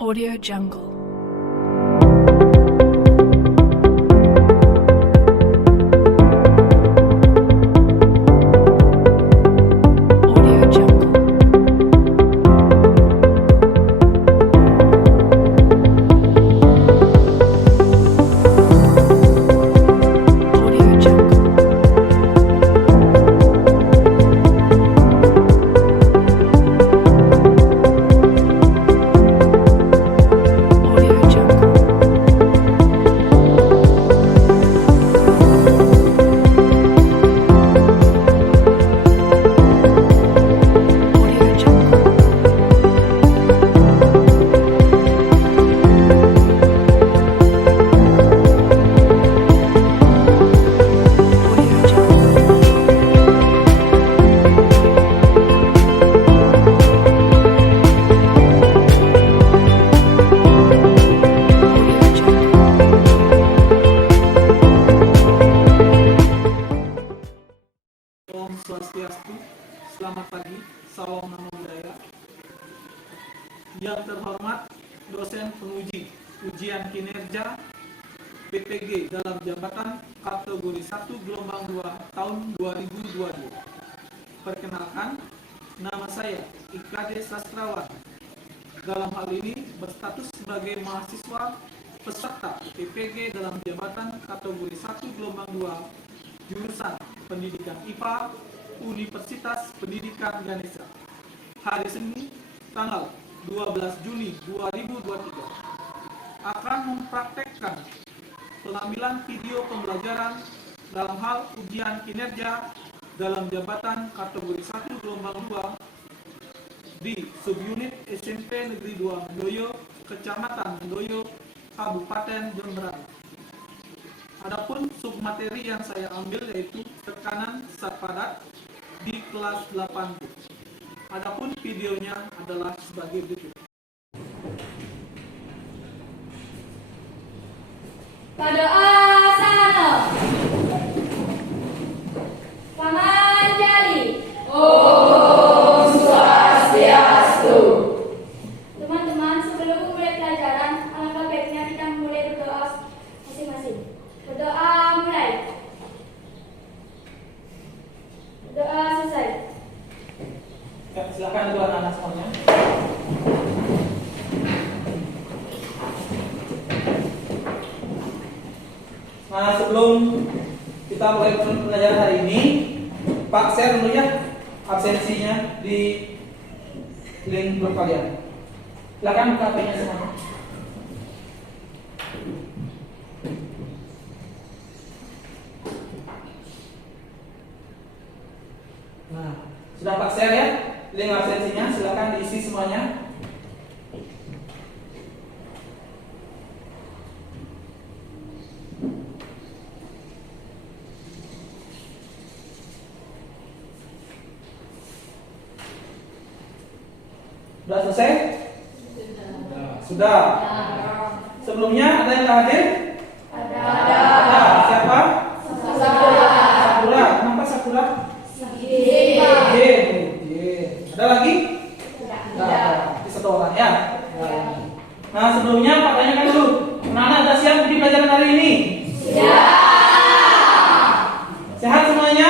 Audio Jungle. Audio Jungle. Audio Jungle. Audio Jungle. Audio Jungle. Audio Jungle. Audio Jungle. Om Swastiastu, selamat pagi, salam nama budaya. Yang terhormat dosen penguji ujian kinerja PPG dalam jabatan kategori 1 gelombang 2 tahun 2022. Perkenalkan, nama saya IKD Sastrawan. Dalam hal ini berstatus sebagai mahasiswa peserta PPG dalam jabatan kategori 1 gelombang 2 jurusan Pendidikan IPA Universitas Pendidikan Ganesha. Hari Senin tanggal 12 Juni 2023 akan mempraktekkan pengambilan video pembelajaran dalam hal ujian kinerja dalam jabatan kategori 1 gelombang 2 di subunit SMP Negeri 2 Mendoyo, Kecamatan Mendoyo, Kabupaten Jember. Adapun submateri yang saya ambil yaitu tekanan zat padat di kelas 8B. Adapun videonya adalah sebagai berikut. Pada asana Pamanjali. Om Swastiastu. Teman-teman, sebelum memulai pelajaran, alangkah baiknya kita mulai berdoa masing-masing. Berdoa mulai. Berdoa selesai. Ya, silakan dulu anak-anak semuanya. Nah, sebelum kita mulai pelajaran hari ini, Pak share dulu ya absensinya di link grup kalian. Silakan buka HP-nya semuanya. Nah, sudah Pak share ya link absensinya, silakan diisi semuanya. Sudah selesai? Sudah. Sebelumnya ada yang tak hadir? Ada. Siapa? Sakura. Kenapa Sakura? Ada lagi? Ada. Satu orang ya. Nah, sebelumnya Pak tanyakan dulu. Anak-anak sudah siap di pelajaran hari ini? Sehat semuanya?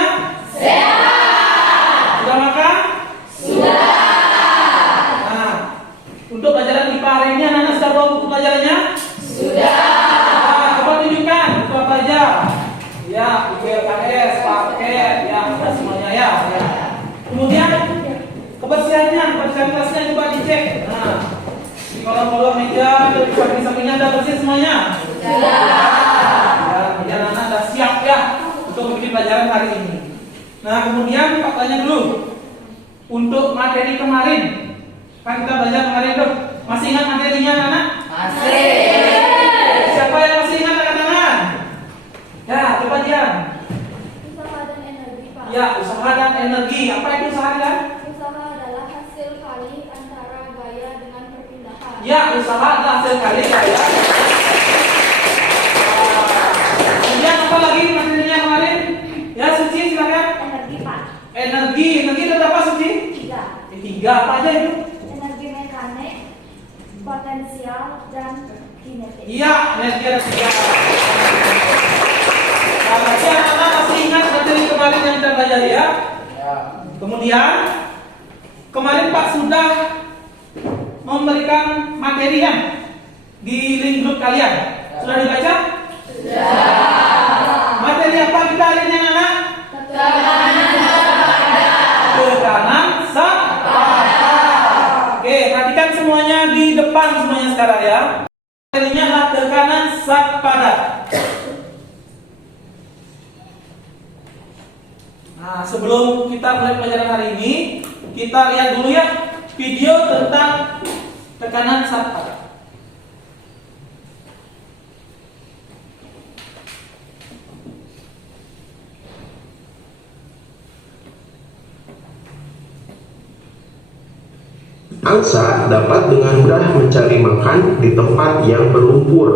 Sudah makan? Nah, untuk pelajaran IPA hari ini anak-anak sudah bawa buku pelajarannya? Nah, coba tunjukkan buku apa aja. Ya, buku LKS, paket, ya, ada semuanya ya. Kemudian kebersihan kelasnya coba dicek. Nah, di kolom-kolom meja, di samping-sampingnya sudah bersih semuanya? Ya, kemudian anak sudah siap ya untuk mengikuti pelajaran hari ini. Nah, kemudian Pak tanya dulu. Untuk materi kemarin, kan kita belajar kemarin tuh, masih ingat materinya anak? Siapa yang masih ingat angkat tangan? Ya, coba Dian. Usaha dan energi, Pak. Ya, usaha dan energi. Apa itu usaha dan? Usaha adalah hasil kali antara gaya dengan perpindahan. Ya, usaha adalah hasil kali gaya. Kemudian apa lagi materinya kemarin? Ya, Suci silakan. Energi, Pak. Energi itu berapa Suci? 3. Tiga apa aja itu? Energi mekanik, potensial, dan kinetik. Iya, energi ada tiga. Nah, berarti anak-anak masih ingat materi kemarin yang kita pelajari ya? Kemudian kemarin Pak sudah memberikan materi ya di link grup kalian. Sudah dibaca? Sudah. Materi apa kita hari ini anak? Tekanan sak pada. Oke, perhatikan semuanya di depan semuanya sekarang ya. Materinya adalah tekanan sak pada. Nah, sebelum kita mulai pelajaran hari ini, kita lihat dulu ya video tentang tekanan sak pada. Angsa dapat dengan mudah mencari makan di tempat yang berlumpur,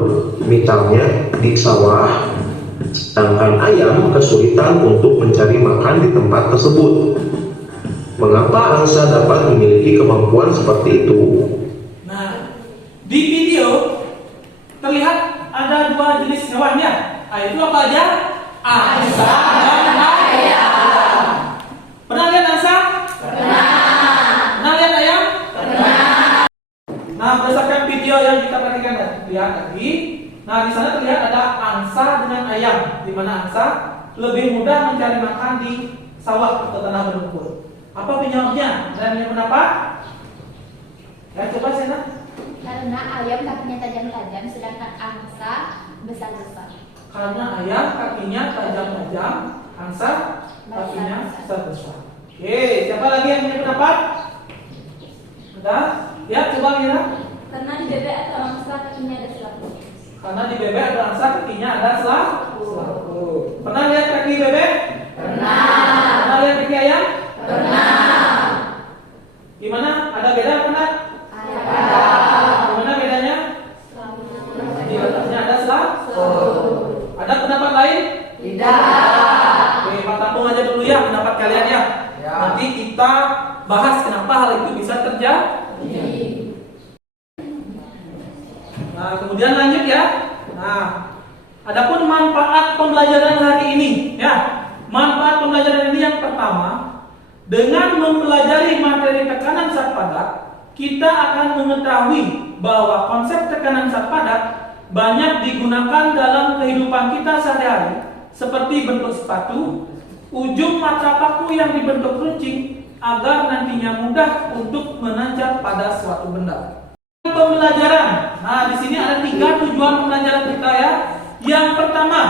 misalnya di sawah, sedangkan ayam kesulitan untuk mencari makan di tempat tersebut. Mengapa angsa dapat memiliki kemampuan seperti itu? Nah, di video terlihat ada dua jenis hewan ya. Itu apa aja? Angsa dan ayam. Pernah lihat angsa? Pernah lihat ayam? Nah, berdasarkan video yang kita perhatikan lihat tadi, nah di sana terlihat ada angsa dengan ayam, di mana angsa lebih mudah mencari makan di sawah atau tanah berlumpur. Apa penyebabnya? Dan yang pendapat? Ya, coba Sena. Karena ayam kakinya tajam-tajam, sedangkan angsa besar-besar. Karena ayam kakinya tajam-tajam, angsa kakinya besar-besar. Oke, siapa lagi yang punya pendapat? Sudah? Ya, coba Mira. Karena di bebek atau angsa kakinya ada selaku. Karena di bebek ada angsa kakinya ada selaku. Pernah lihat kaki bebek? Pernah. Pernah lihat kaki ayam? Pernah. Gimana? Ada beda apa enggak? Ada. Gimana bedanya? Di atasnya ada selaku. Ada pendapat lain? Tidak. Oke, Pak tampung aja dulu ya pendapat kalian ya. Nanti kita bahas kenapa hal itu bisa terjadi. Nah, kemudian lanjut ya. Nah, adapun manfaat pembelajaran hari ini ya. Manfaat pembelajaran ini yang pertama, dengan mempelajari materi tekanan zat padat, kita akan mengetahui bahwa konsep tekanan zat padat banyak digunakan dalam kehidupan kita sehari-hari, seperti bentuk sepatu, ujung mata paku yang dibentuk runcing agar nantinya mudah untuk menancap pada suatu benda. Pembelajaran. Nah, di sini ada 3 tujuan pembelajaran kita ya. Yang pertama,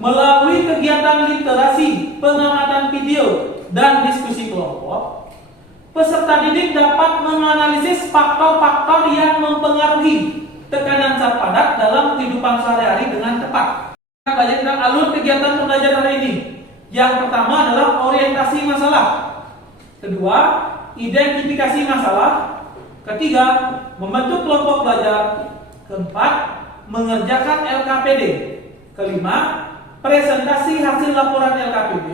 melalui kegiatan literasi, pengamatan video, dan diskusi kelompok, peserta didik dapat menganalisis faktor-faktor yang mempengaruhi tekanan zat padat dalam kehidupan sehari-hari dengan tepat. Kita belajar tentang alur kegiatan pembelajaran hari ini. Yang pertama adalah orientasi masalah. Kedua, identifikasi masalah. Ketiga, membentuk kelompok belajar. Keempat, mengerjakan LKPD. Kelima, presentasi hasil laporan LKPD.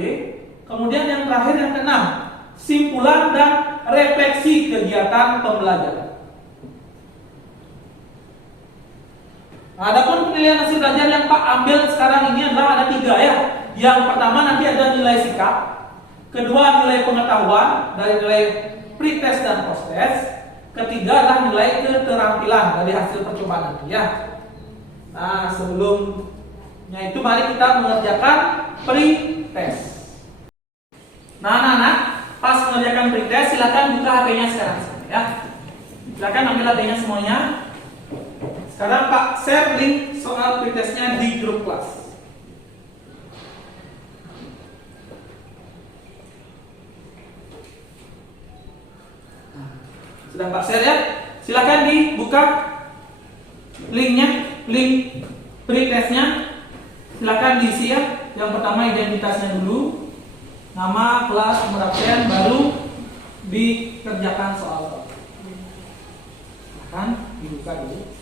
Kemudian yang terakhir yang keenam, simpulan dan refleksi kegiatan pembelajaran. Adapun penilaian hasil belajar yang Pak ambil sekarang ini adalah ada 3 ya. Yang pertama nanti ada nilai sikap, kedua nilai pengetahuan dari nilai pretest dan posttest, ketiga adalah nilai keterampilan dari hasil percobaan nanti ya. Nah, sebelumnya itu mari kita mengerjakan pretest. Nah, anak-anak, pas mengerjakan pretest silakan buka HP-nya sekarang ya. Silakan ambil HP-nya semuanya. Sekarang Pak share link soal pretestnya di grup kelas. Sudah Pak share ya. Silakan dibuka linknya, link pretestnya. Silakan diisi ya. Yang pertama identitasnya dulu, nama, kelas, nomor absen, baru dikerjakan soal. Silakan dibuka dulu.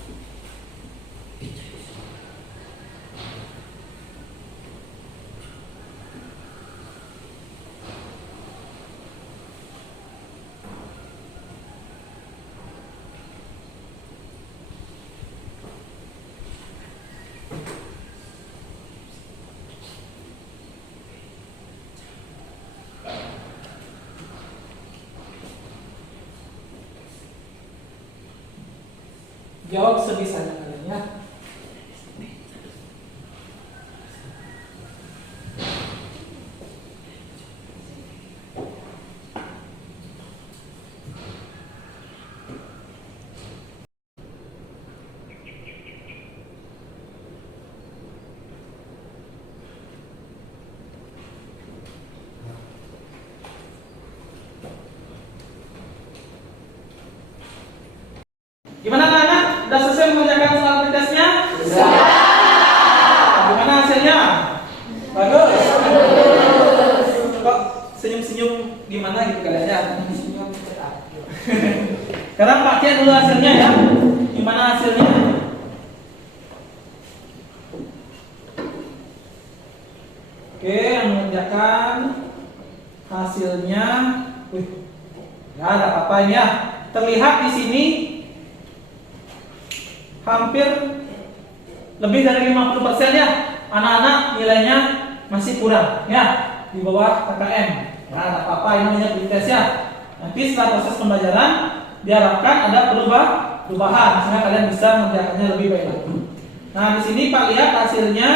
Jawab sebisanya kalian ya. Gimana anak-anak? Sudah selesai mengerjakan soal pretestnya? Sudah. Gimana hasilnya? Bagus. Kok senyum-senyum gimana gitu kalian ya? Sekarang Pak cek dulu hasilnya ya. Gimana hasilnya? Oke, yang mengerjakan hasilnya, ya ada apa-apa ini ya. Terlihat di sini hampir lebih dari 50% ya anak-anak nilainya masih kurang ya, di bawah KKM. Ya, ada apa-apa ini namanya pretest ya. Nanti setelah proses pembelajaran diharapkan ada perubahan sehingga kalian bisa mengerjakannya lebih baik lagi. Nah, di sini Pak lihat hasilnya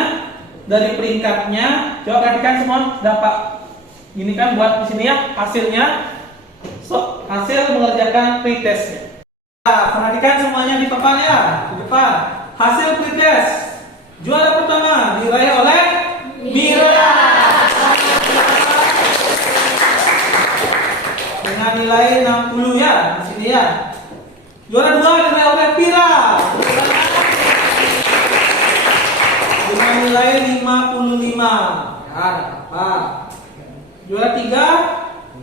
dari peringkatnya. Coba perhatikan semua, dapat ini kan buat di sini ya hasilnya. Hasil mengerjakan pretestnya. Nah, perhatikan semuanya di depan ya, di depan. Hasil pretest juara pertama diraih oleh Mira dengan nilai 60 ya di sini ya. Juara dua diraih oleh Pira dengan nilai 55. Ya, ada apa? Juara tiga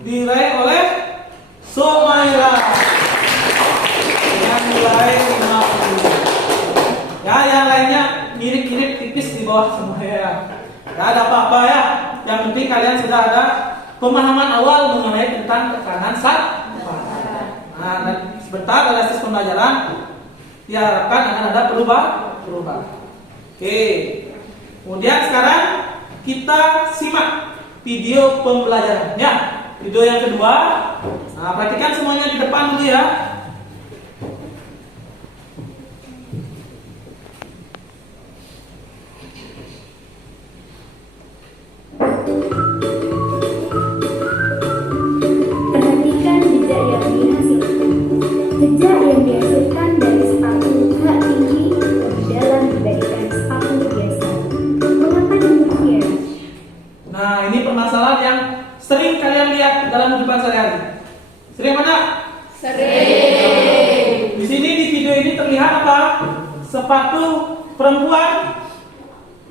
diraih oleh Somaira dengan nilai 50. Ya, yang lainnya mirip-mirip tipis di bawah semua ya. Gak ada apa-apa ya. Yang penting kalian sudah ada pemahaman awal mengenai tentang tekanan sat. Nah, dan sebentar dalam proses pembelajaran diharapkan akan ada perubahan. Oke. Kemudian sekarang kita simak video pembelajaran ya. Video yang kedua. Nah, perhatikan semuanya di depan dulu ya. Perhatikan jejak yang dihasilkan. Jejak yang dihasilkan dari sepatu hak tinggi lebih dalam dibandingkan sepatu biasa. Mengapa demikian? Nah, ini permasalahan yang sering kalian lihat dalam kehidupan sehari-hari. Sering mana? Sering. Di sini di video ini terlihat apa? Sepatu perempuan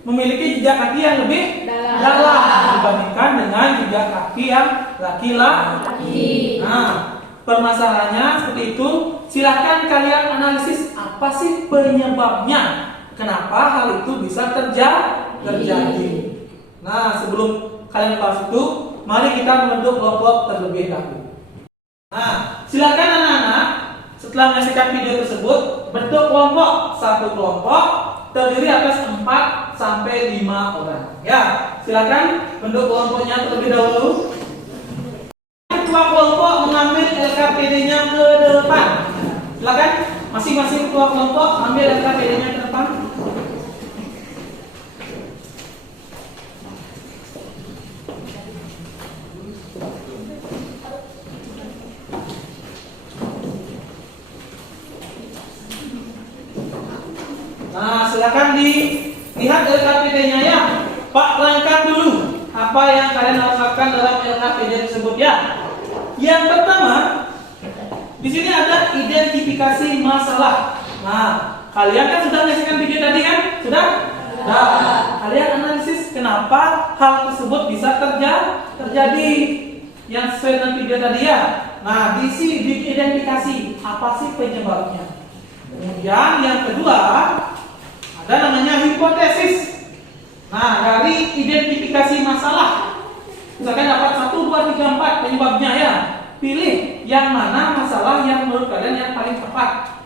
memiliki jejak kaki yang lebih dalam dibandingkan dengan jejak kaki yang laki-laki. Nah, permasalahannya seperti itu. Silakan kalian analisis apa sih penyebabnya? Kenapa hal itu bisa terjadi? Nah, sebelum kalian bahas itu, mari kita membentuk kelompok terlebih dahulu. Nah, silakan anak-anak setelah menyaksikan video tersebut bentuk kelompok. Satu kelompok terdiri atas 4 sampai 5 orang. Ya, silakan bentuk kelompoknya terlebih dahulu. Ketua kelompok mengambil LKPD-nya ke depan. Silakan masing-masing ketua kelompok ambil LKPD-nya ke depan. Nah, silakan dilihat LKPD-nya ya. Pak, terangkan dulu apa yang kalian harus lakukan dalam LKPD tersebut ya. Yang pertama, di sini ada identifikasi masalah. Nah, kalian kan sudah menyaksikan video tadi kan? Sudah? Nah, kalian analisis kenapa hal tersebut bisa terjadi yang sesuai dengan video tadi ya. Nah, di sini diidentifikasi apa sih penyebabnya. Kemudian yang kedua ada namanya hipotesis. Nah, dari identifikasi masalah, misalkan dapat 1, 2, 3, 4 penyebabnya ya. Pilih yang mana masalah yang menurut kalian yang paling tepat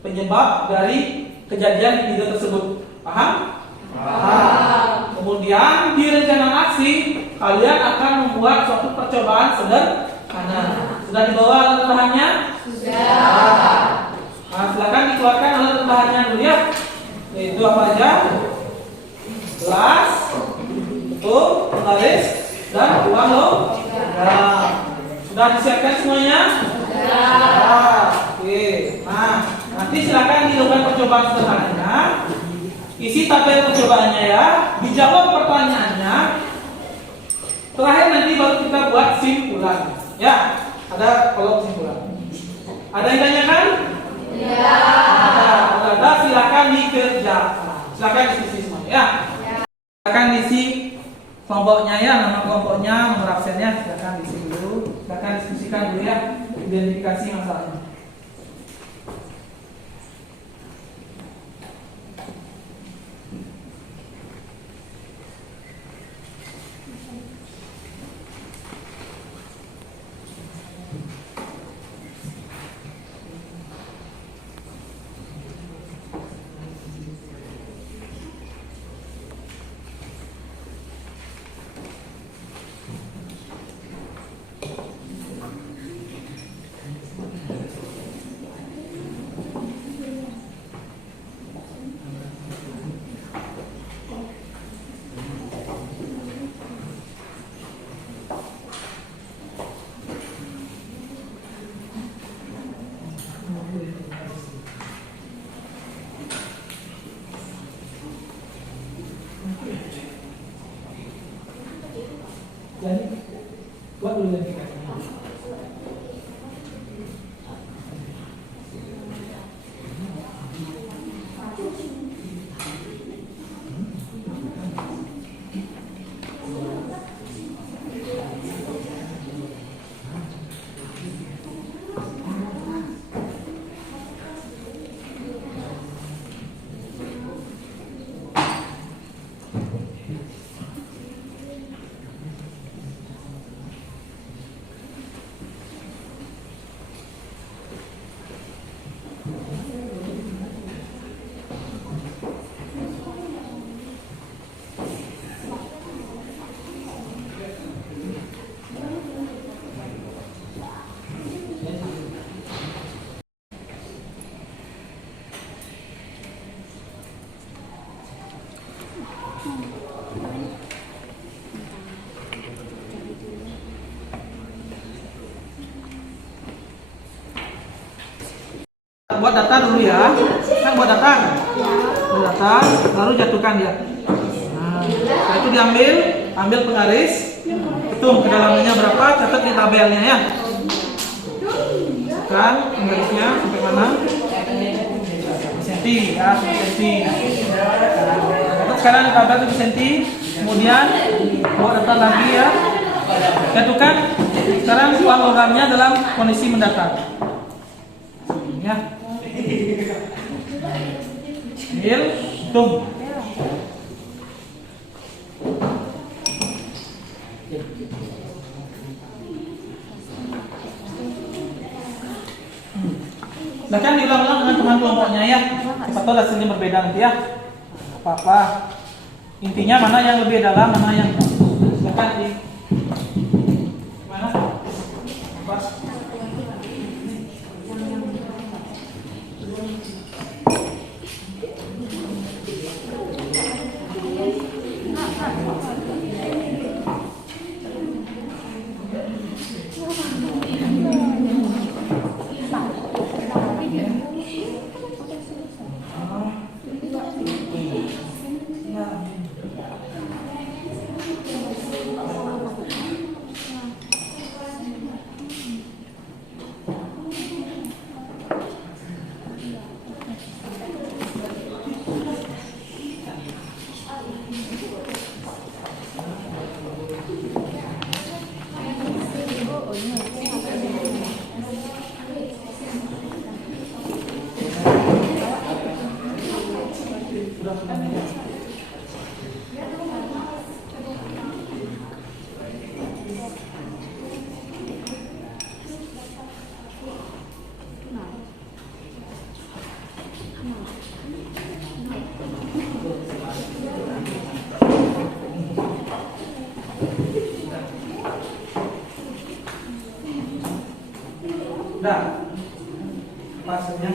penyebab dari kejadian di video tersebut. Paham? Paham. Kemudian di rencana aksi kalian akan membuat suatu percobaan sederhana. Sudah dibawa bahannya? Sudah. Nah, silakan dikeluarkan alat tambahannya dulu ya. Yaitu apa aja? Gelas, betul, penggaris, dan uang logam. Sudah disiapkan semuanya? Oke. Nah, nanti silakan dilakukan percobaan sederhananya. Isi tabel percobaannya ya. Dijawab pertanyaannya. Terakhir nanti baru kita buat simpulan. Ya, ada kolom simpulan. Ada yang tanyakan? Ya. Ada, silakan dikerjakan. Silakan diskusi semuanya ya. Silakan isi kelompoknya ya, nama kelompoknya, nomor absennya, silakan isi dulu. Silakan diskusikan dulu ya, identifikasi masalahnya. Jadi, buat dulu identifikasinya. Buat data dulu ya. Kan buat data. Buat data, baru jatuhkan dia. Nah, setelah itu ambil penggaris, hitung kedalamannya berapa, catat di tabelnya ya. Kan penggarisnya sampai mana? Senti ya, senti. Catat sekarang di tabel 7 cm. Kemudian buat data lagi ya. Jatuhkan. Sekarang uang logamnya dalam kondisi mendatar. Ya. Ambil, hitung. Bahkan diulang-ulang dengan teman kelompoknya ya. Siapa tahu hasilnya berbeda nanti ya. Apa-apa. Intinya mana yang lebih dalam, mana yang bahkan di mana? Apa? Udah. Apa hasilnya?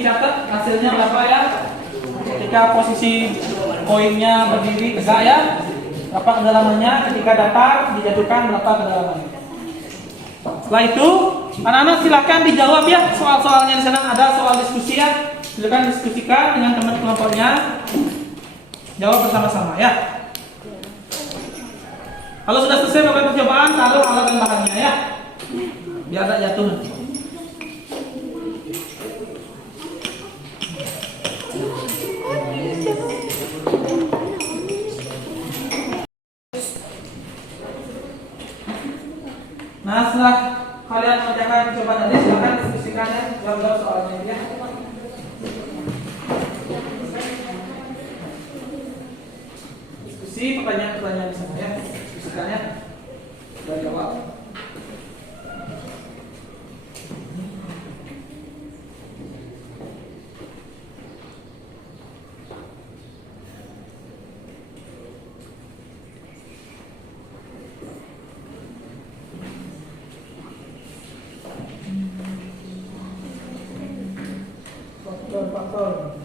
dicatat hasilnya berapa ya? Ketika posisi koinnya berdiri tegak ya, berapa kedalamannya? Ketika datar dijatuhkan berapa kedalamannya? Setelah itu, anak-anak silakan dijawab ya soal-soalnya di sana, ada soal diskusi ya. Silakan diskusikan dengan teman kelompoknya. Jawab bersama-sama ya. Kalau sudah selesai melakukan percobaan, taruh alat dan bahannya ya. Biar tidak jatuh nanti. Nah, setelah kalian mengerjakan percobaan tadi, silakan diskusikan ya, jawab soalnya ya. Diskusi pertanyaan-pertanyaan di sana ya, diskusikan ya. Sudah jawab. Faktor.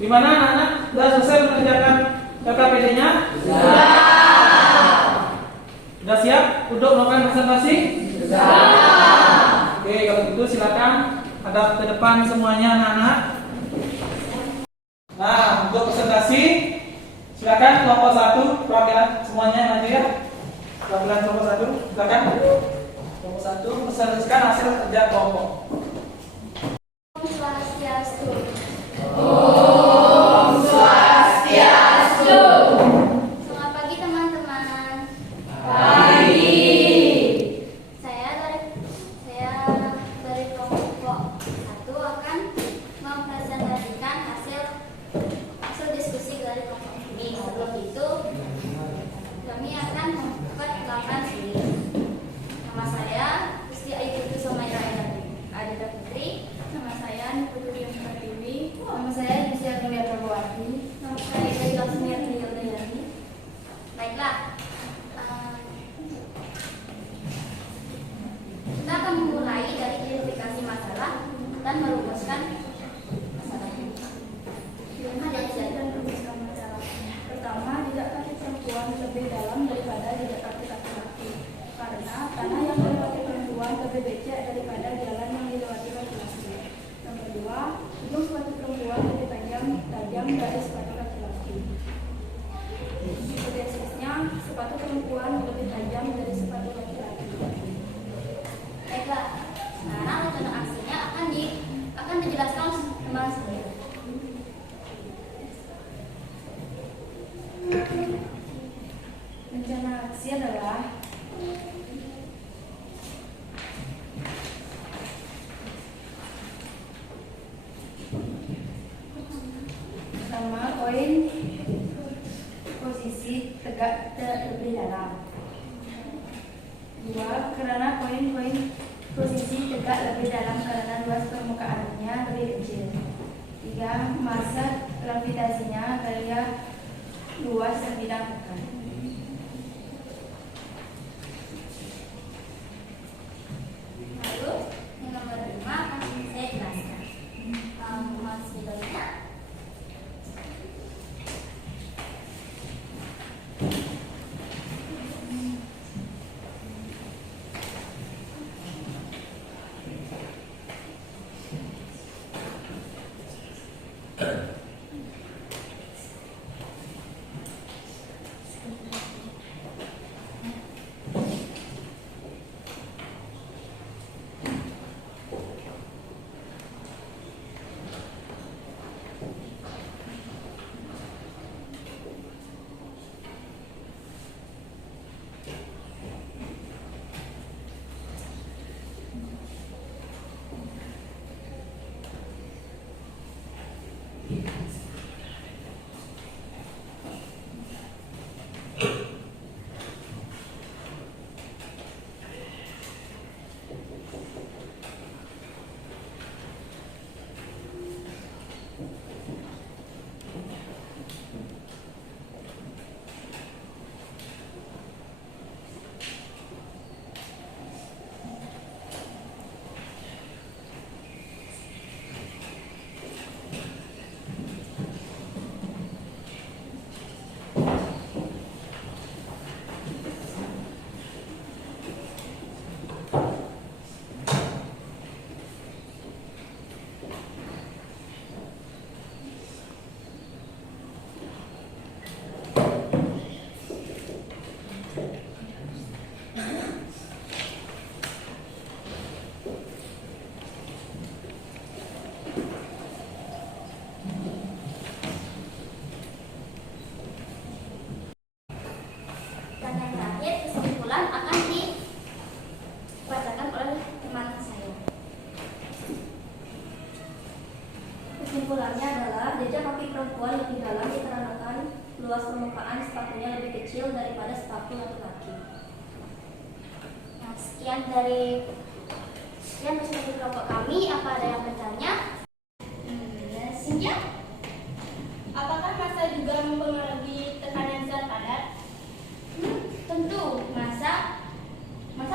Gimana anak-anak? Sudah selesai mengerjakan KKPD-nya? Sudah siap untuk melakukan presentasi? Oke, kalau gitu silakan hadap ke depan semuanya anak-anak. Nah, untuk presentasi silakan kelompok 1 perwakilan semuanya nanti ya. Perwakilan kelompok 1 silakan. Kelompok 1 presentasikan hasil kerja kelompok. Selamat pagi teman-teman. Saya dari kelompok 1 akan mempresentasikan hasil diskusi dari kelompok ini. Sebelum itu kami akan membuat laporan sendiri. Nama saya Gusti Ayu Putri Somaira Adita Putri. Nama saya Putri Yang Pertiwi. Nama saya Gusti Amelia Prabowati. Nama saya Ida Laksmi Yudayani. Baiklah, kita akan memulai dari identifikasi masalah dan merumuskan masalah ini. Dan merumuskan masalah. Pertama, tidak kaki perempuan lebih dalam daripada tidak kaki laki-laki. Karena tanah yang dilewati perempuan lebih becek daripada jalan yang dilewati laki-laki. Yang kedua, hidung sepatu perempuan lebih tajam dari sepatu laki-laki. perempuan lebih tajam dari sepatu laki-laki. Baiklah, sekarang rencana aksinya akan dijelaskan teman saya. Rencana aksi adalah pertama, koin posisi tegak lebih dalam. Dua, karena koin posisi tegak lebih dalam karena luas permukaannya lebih kecil. Tiga, massa gravitasinya gaya luas dan tidak tekan. Lalu yang nomor 5 akan saya jelaskan. Mohon videonya. Dan yang terakhir, kesimpulan akan dibacakan oleh teman saya. Kesimpulannya adalah jejak kaki perempuan lebih dalam dikarenakan luas permukaan sepatunya lebih kecil daripada sepatu laki-laki. Nah, sekian presentasi kelompok kami. Apa ada yang bertanya? Sinja? Apakah massa juga mempengaruhi tekanan zat padat? Tentu, massa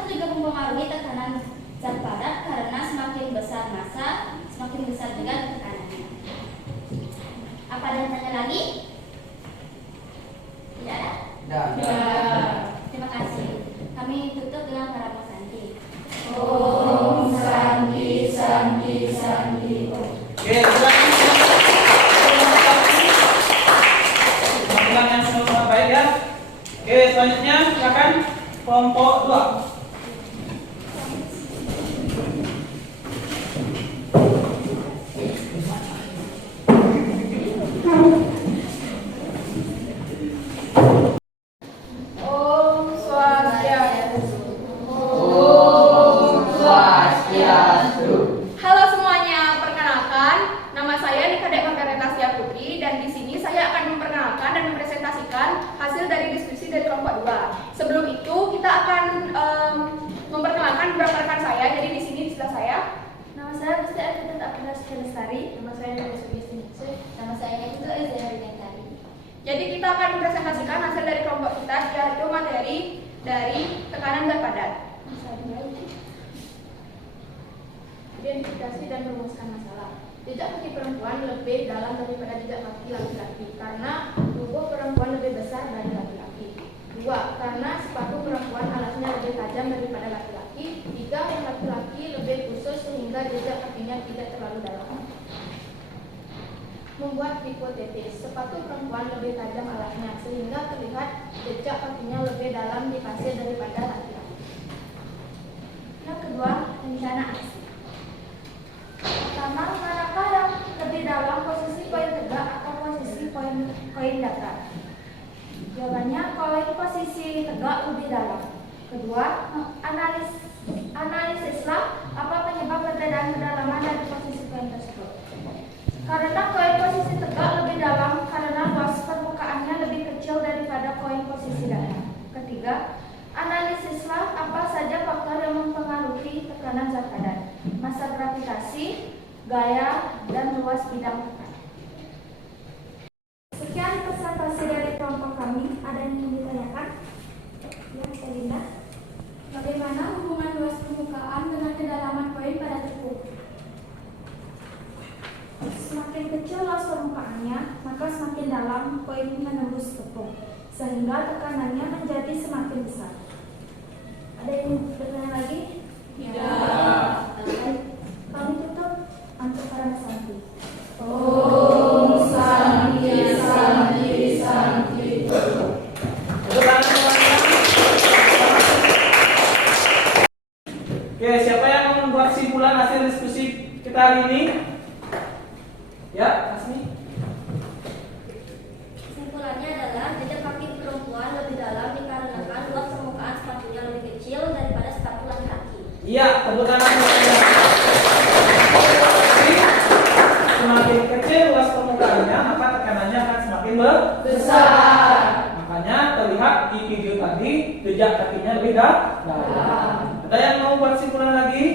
juga mempengaruhi tekanan zat padat karena semakin besar massa, semakin besar juga tekanannya. Apa ada yang tanya lagi? Tidak ada? Dah. Terima kasih. Kami tutup dengan para Santi. Om Santi Santi Santi. Oke, silakan. Penampilan yang semua baik ya. Oke, selanjutnya silakan kelompok 2. Om Swastiastu. Halo semuanya, perkenalkan, nama saya Nikadek Margareta Sia Putri dan di sini saya akan memperkenalkan dan mempresentasikan hasil dari diskusi dari kelompok 2. Sebelum itu kita akan memperkenalkan beberapa rekan saya. Jadi di sini di sebelah saya. Nama saya Gusti Arifin Abdullah Lestari. Nama saya Nanda Sugisti. Nama saya itu Azhar Gantari. Jadi kita akan mempresentasikan hasil dari kelompok kita yaitu materi dari tekanan zat padat. Identifikasi dan merumuskan masalah. Jejak kaki perempuan lebih dalam daripada jejak kaki laki-laki karena tubuh perempuan lebih besar dari laki-laki. 2. Karena sepatu perempuan alasnya lebih tajam daripada laki-laki. 3. Yang laki-laki lebih khusus sehingga jejak kakinya tidak terlalu dalam. Membuat hipotesis, sepatu perempuan lebih tajam alasnya sehingga terlihat jejak kakinya lebih dalam di pasir daripada laki-laki. Yang kedua, rencana aksi. Pertama, manakah yang lebih dalam, posisi koin tegak atau posisi koin datar? Jawabannya, koin posisi tegak lebih dalam. Kedua, analisislah apa penyebab perbedaan kedalaman dari posisi koin tersebut. Karena koin posisi tegak lebih dalam karena luas permukaannya lebih kecil daripada koin posisi datar. Ketiga, analisislah apa saja faktor yang mempengaruhi tekanan zat padat, massa gravitasi, gaya, dan luas bidang tekan. Sekian presentasi dari kelompok kami. Ada yang ingin ditanyakan? Ya, Elinda. Bagaimana hubungan luas permukaan dengan kedalaman koin pada tepung? Semakin kecil luas permukaannya, maka semakin dalam koin menembus tepung, sehingga tekanannya menjadi semakin besar. Ada yang bertanya lagi? Ya. Baik, kami tutup antara Santi. Om Santi Santi Santi. Oke, siapa yang mau membuat kesimpulan hasil diskusi kita hari ini? Ya, Asmi. Kesimpulannya adalah jejak kaki perempuan lebih dalam dikarenakan luas permukaan sepatunya lebih kecil daripada sepatu laki-laki. Iya, tepuk tangan. Semakin kecil luas permukaannya, maka tekanannya akan semakin besar. Makanya terlihat di video tadi jejak kakinya lebih dalam. Ada yang mau buat kesimpulan lagi?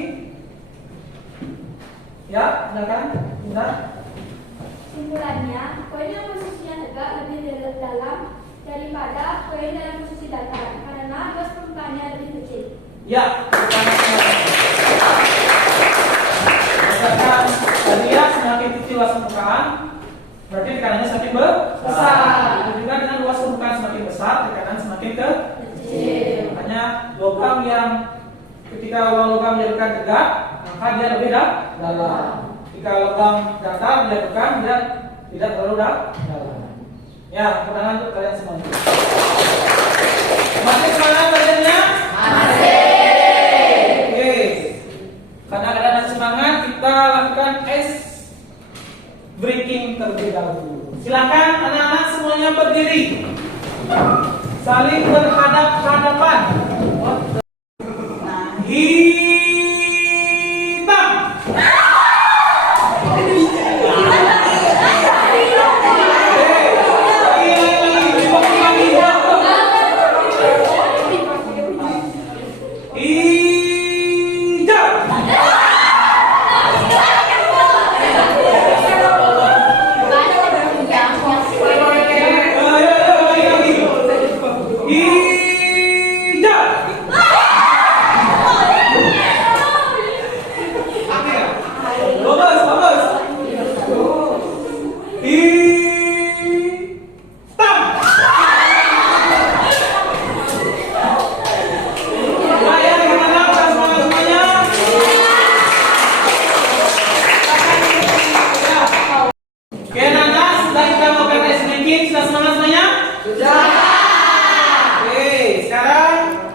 Ya, silakan. Bentar. Kesimpulannya, koin yang posisinya tegak lebih dalam daripada koin dalam posisi datar karena luas permukaannya lebih kecil. Ya, berdasarkan tadi ya, semakin kecil luas permukaan, berarti tekanannya semakin besar. Itu juga dengan luas permukaan semakin besar, tekanan semakin kecil. Makanya logam yang ketika logam dilakukan tegak, maka dia lebih dalam. Jika logam datar dilakukan, dia tidak terlalu dalam. Ya, pertanyaan untuk kalian semuanya. Masih semangat belajarnya? Oke. Karena kalian masih semangat, kita lakukan ice breaking terlebih dahulu. Silakan anak-anak semuanya berdiri. Saling berhadap-hadapan.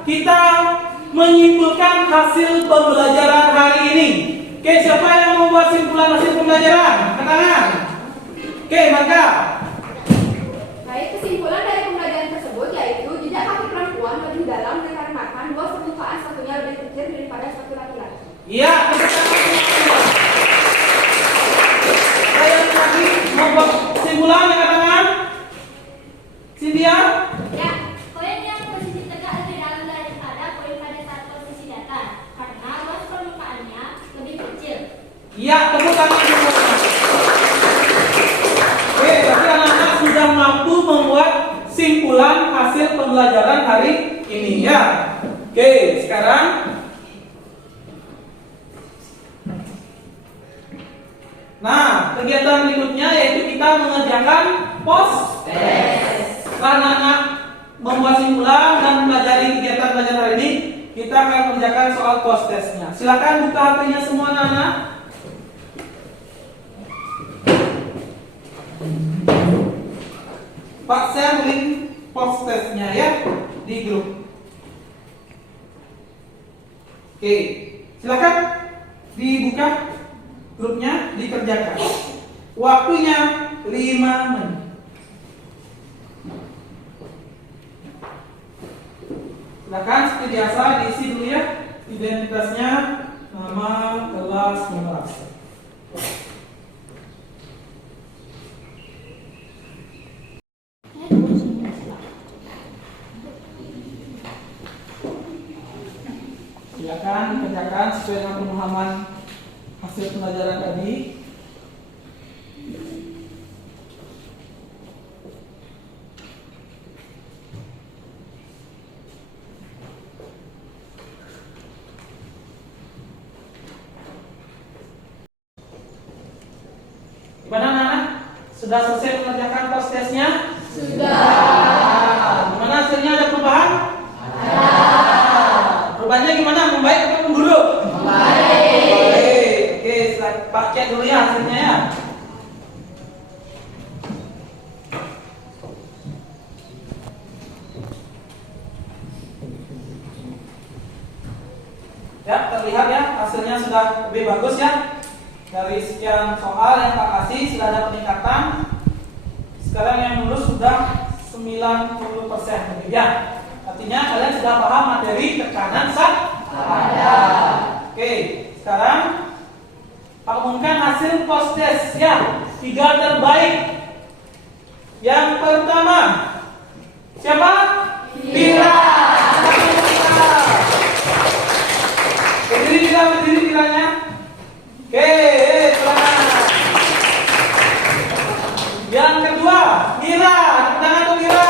Hitam. Menyimpulkan hasil pembelajaran hari ini. Oke, siapa yang mau membuat simpulan hasil pembelajaran? Angkat tangan. Oke, maka Baik, kesimpulan dari pembelajaran tersebut yaitu jejak kaki perempuan lebih dalam dikarenakan luas permukaan sepatunya lebih kecil daripada sepatu laki-laki. iya, saya lagi membuat simpulan, angkat tangan. Cynthia? Ya, koin yang posisi tegak lebih dalam daripada koin pada saat posisi datar karena luas permukaannya lebih kecil. Iya, tepuk tangan semua. Oke, berarti anak-anak sudah mampu membuat simpulan hasil pembelajaran hari ini ya. Oke, sekarang nah, kegiatan berikutnya yaitu kita mengerjakan post test. Karena anak membuat simpulan dan mempelajari kegiatan belajar hari ini, kita akan mengerjakan soal post testnya. Silakan buka HP-nya semua anak-anak. Pak, saya beli post testnya ya di grup. Oke, silakan dibuka grupnya, dikerjakan. Waktunya 5 menit. Silakan seperti biasa diisi dulu ya identitasnya, nama, kelas, nomor absen. Silakan dikerjakan sesuai dengan pemahaman hasil pelajaran tadi. Gimana anak-anak? Sudah selesai mengerjakan post testnya? Sudah. Gimana hasilnya, ada perubahan? Ada. Perubahannya gimana? Membaik atau memburuk? Membaik. Oke, Pak cek dulu ya hasilnya ya. Ya, terlihat ya hasilnya sudah lebih bagus ya. Dari sekian soal yang Pak kasih sudah ada peningkatan. Sekarang yang lulus sudah 90% lebih ya. Artinya kalian sudah paham materi tekanan ada. Oke, sekarang Pak umumkan hasil post test ya. 3 terbaik. Yang pertama, siapa? Vira. Berdiri Viranya. Oke, selamat. Yang kedua, Mira. Tangan untuk Mira.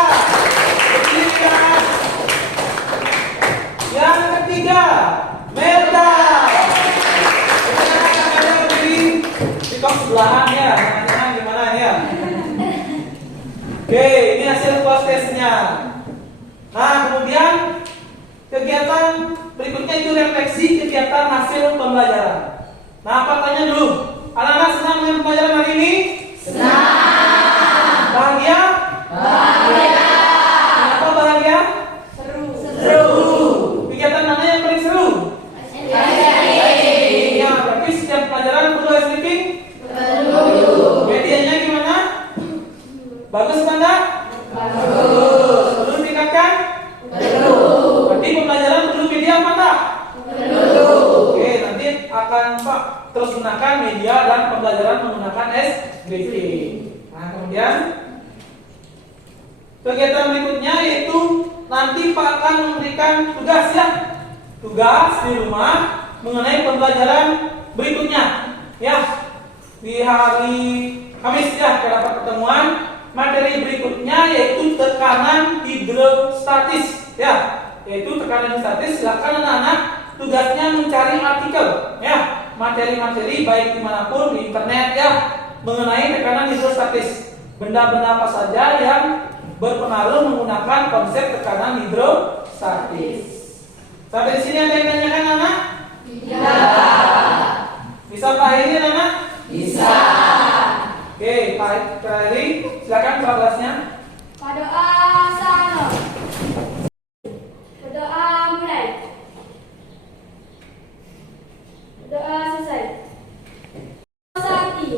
Berdiri kan. Yang ketiga, Melda. Tangan berdiri. Di kos sebelahan ya. Tangan gimana ya? Oke, ini hasil post testnya. Nah, kemudian kegiatan berikutnya itu refleksi kegiatan hasil pembelajaran. Nah, apa tanya dulu? Anak-anak senang dengan pelajaran hari ini? Senang. Bahagia? Bahagia. Kenapa bahagia? Seru. Kegiatan mana yang paling seru? Ya, tapi setiap pelajaran perlu ice breaking? Perlu. Medianya gimana? Bagus apa enggak? Bagus. Perlu ditingkatkan? Perlu. Berarti pembelajaran perlu media apa enggak? Perlu. Oke, nanti akan Pak terus gunakan media dan pembelajaran menggunakan SBC. Nah, kemudian kegiatan berikutnya yaitu nanti Pak akan memberikan tugas ya. Tugas di rumah mengenai pembelajaran berikutnya. Ya. Di hari Kamis ya, kita dapat pertemuan materi berikutnya yaitu tekanan hidrostatis ya. Yaitu tekanan hidrostatis, silakan anak-anak tugasnya mencari artikel ya, materi-materi baik dimanapun di internet ya mengenai tekanan hidrostatis, benda-benda apa saja yang berpengaruh menggunakan konsep tekanan hidrostatis. Sampai di sini ada yang tanyakan anak? Tidak. Bisa Pak Heri anak? Bisa. Oke, Pak Heri silakan kelasnya. Berdoa sana. Berdoa mulai. Berdoa selesai. Sati.